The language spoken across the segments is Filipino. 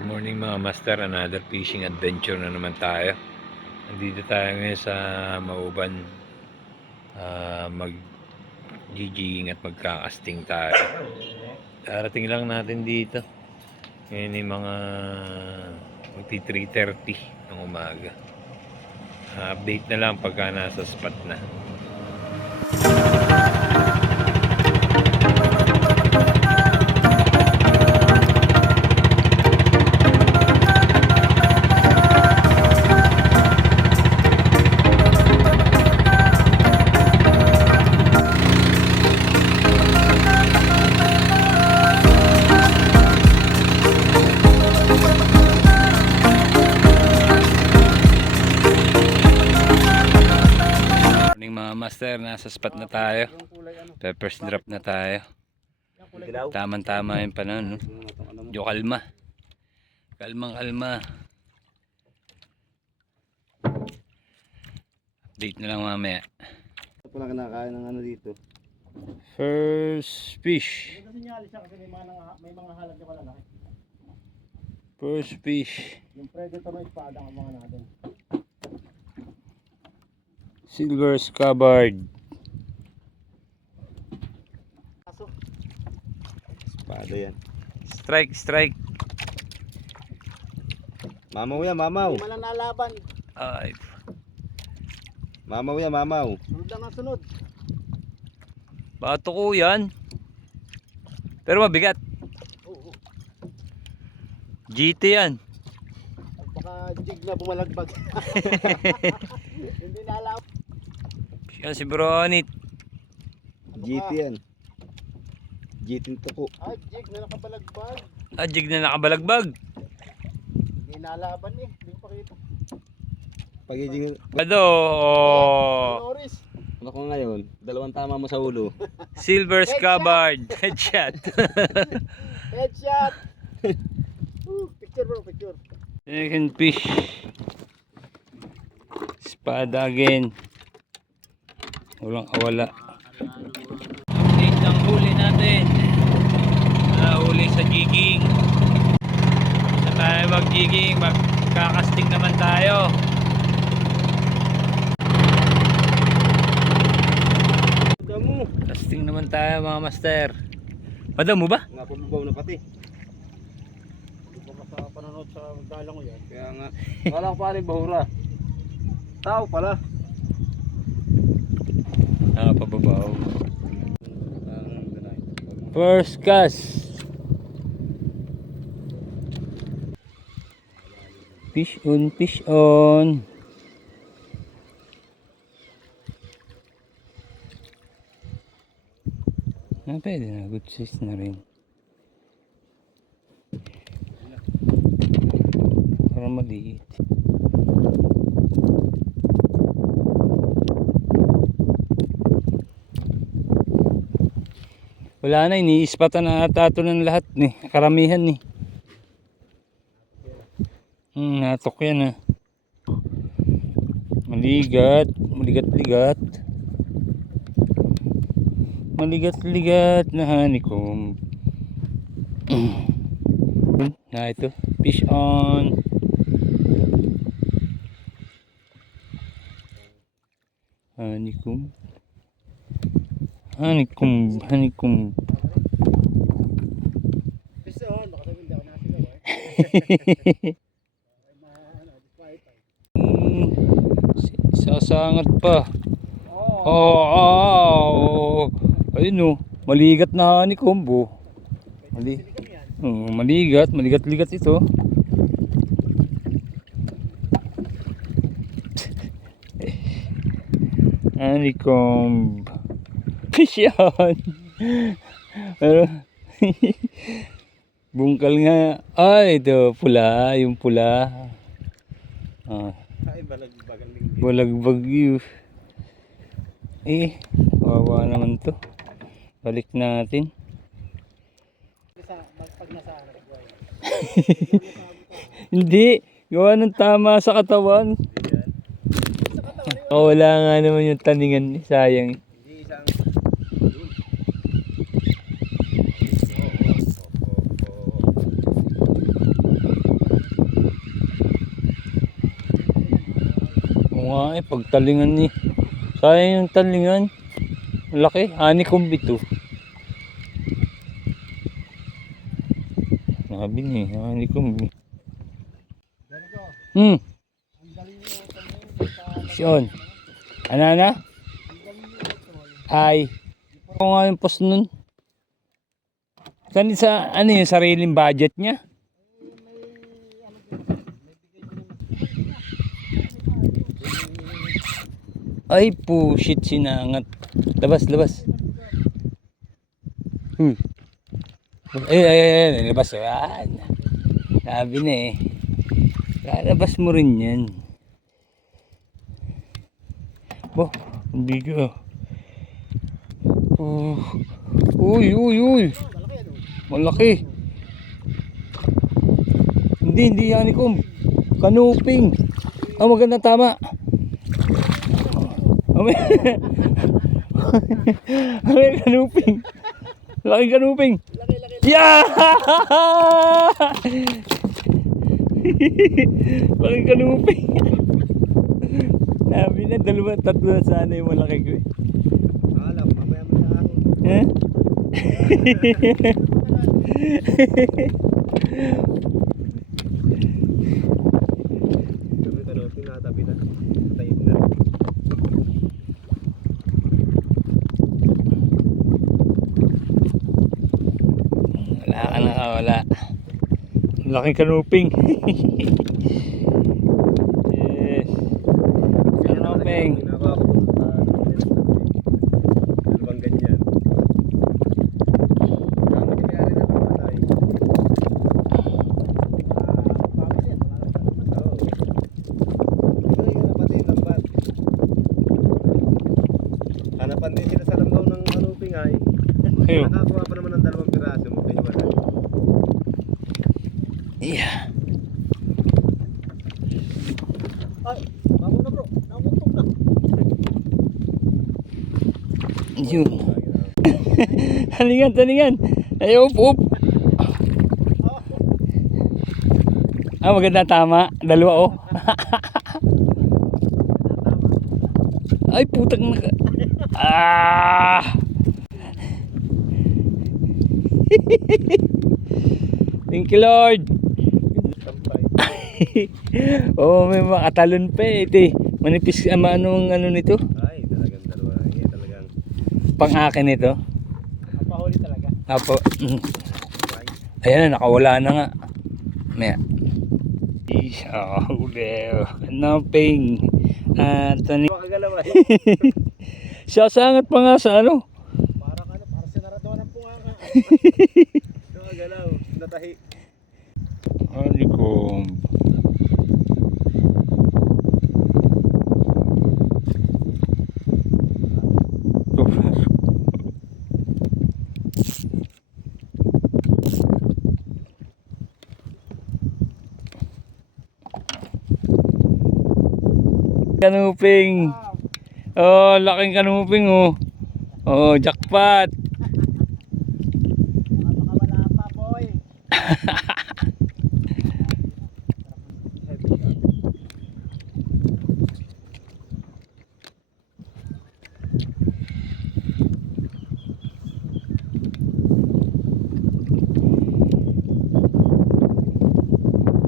Good morning mga master, another fishing adventure na naman tayo. Nandito tayo ngayon sa Mauban, mag-jigging at magkakasting tayo. Darating lang natin dito. Ngayon yung mga magti 3:30 ng umaga. Update na lang pagka nasa spot na. Master, nasa spot na tayo. First drop na tayo. Tamang-tama yung panahon, no? Medyo kalma. Kalmang-kalma. Update na lang mamaya. Ito lang kinakain ng ano dito. First fish. May mga halag na malalaki. First fish. Yung predator na espada ang mga natin. Silver scabbard. Espada yan. Strike. Mamaw yan, mamaw. Hindi man lang nalaban. Ay. Mamaw yan, mamaw. Sunod lang ang sunod. Bato ko yan. Pero mabigat. Oo. GT yan. Baka jig na bumalagbag. Hindi nalaban. Yan si Bronit. GT yan. GT tuko. Ah, jig na nakabalagbag. Jig na nakabalagbag. Hindi nalaban eh. Hindi ko pakita. Pagiging Ado. Norris. ano ko ngayon? Dalawang tama mo sa ulo. Silver scabbard. Headshot. Headshot. Picture bro, picture. Second fish. Espada again. Walang awala. Update ng huli natin. Huli sa jigging. Sa tayo mag-jigging, magkakasting naman tayo. Damo. Casting naman tayo mga master. Madam mo ba? Napababaw na pati. Hindi ko sa panonood sa dalang ko yan. Kaya nga. Wala ko pa rin bahura. Tao pala. Pababaw. First cast. Fish on. Pwede na, good size na rin. Para maliit. Wala na, iniispatan na ata ito ng lahat ni, karamihan ni. Natok yan Maligat na honeycomb. Na ito, fish on. Honeycomb. Piso, baka sabihin hindi ako nasigaw eh. Sasangat pa. Ayun maligat na honeycomb. Maligat ito. Honeycomb. Fish yan. Pero bungkal nga. Ay, ito pula, yung pula. Ay, balagbag. Balagbag yun. Wawa naman to. Balik natin. Pag nasa harap ko. Hindi. Gawa ng tama sa katawan. Wala nga naman yung taningan. Sayang. Hindi isang nga pagtalingan ni. Sayang yung talingan. Laki, honeycomb ito. Sabi niya, honeycomb. Siyon. Ano? Ay. Ako nga yung post nun. Saan sa, ano yung sariling budget niya? Ay, pushit sinangat. Labas. Ay, labas. Yan. Sabi na eh. Lalabas mo rin yan. Oh, hindi ka. Uy. Malaki. Hindi yan ikom. Kanuping. Maganda tama. May kanuping. Laki kanuping. Yeah! Laki kanuping. Sabi na, 2, 3 sana yung malaki ko eh. Alam, mamaya mo na ako. Eh? Kami kanoping natabi na. Tayo na. Wala. Laking kanuping. Yes. Kanuping. Dalawang ganyan. Kamo di kaya rin na patay. Hanapan din sila sa lambaw ng kanuping ay. Ayun. Nakakuha pa naman ng 2 piraso mo kayo ba? Yeah. Ay, bangon na bro. Nakutok na. Yun. Talingan. Ay, up. Maganda tama. 2 oh. Ay, putang na. Thank you, Lord. Sampay. May makatalon pa eh. Manipis, ano nito? Ay, talagang dalawa. Hindi, talagang. Pang akin ito. Napahuli talaga. Apo. Ayan na, nakawala na nga. Maya. Huli. Kanuping. Makagalaw ay. Sasangat pa nga sa ano. Para sinaradona ng punganga. Nakagalaw. Natahi. Honeycomb. Kanuping. Laking kanuping oh. Jackpot. Baka wala pa, boy.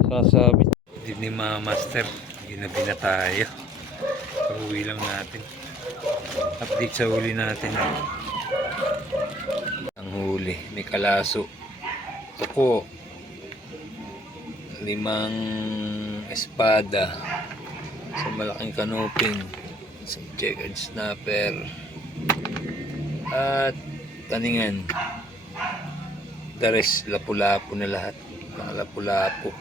Sasabi. Hindi ni mga master. Ginabi na tayo. Uwi lang natin. Update sa huli natin. Ang huli. May kalaso. Ito po. 5 espada. Sa malaking kanuping. Sa checkered snapper. At taningan. The rest, lapu-lapu na lahat. Mga lapu-lapu.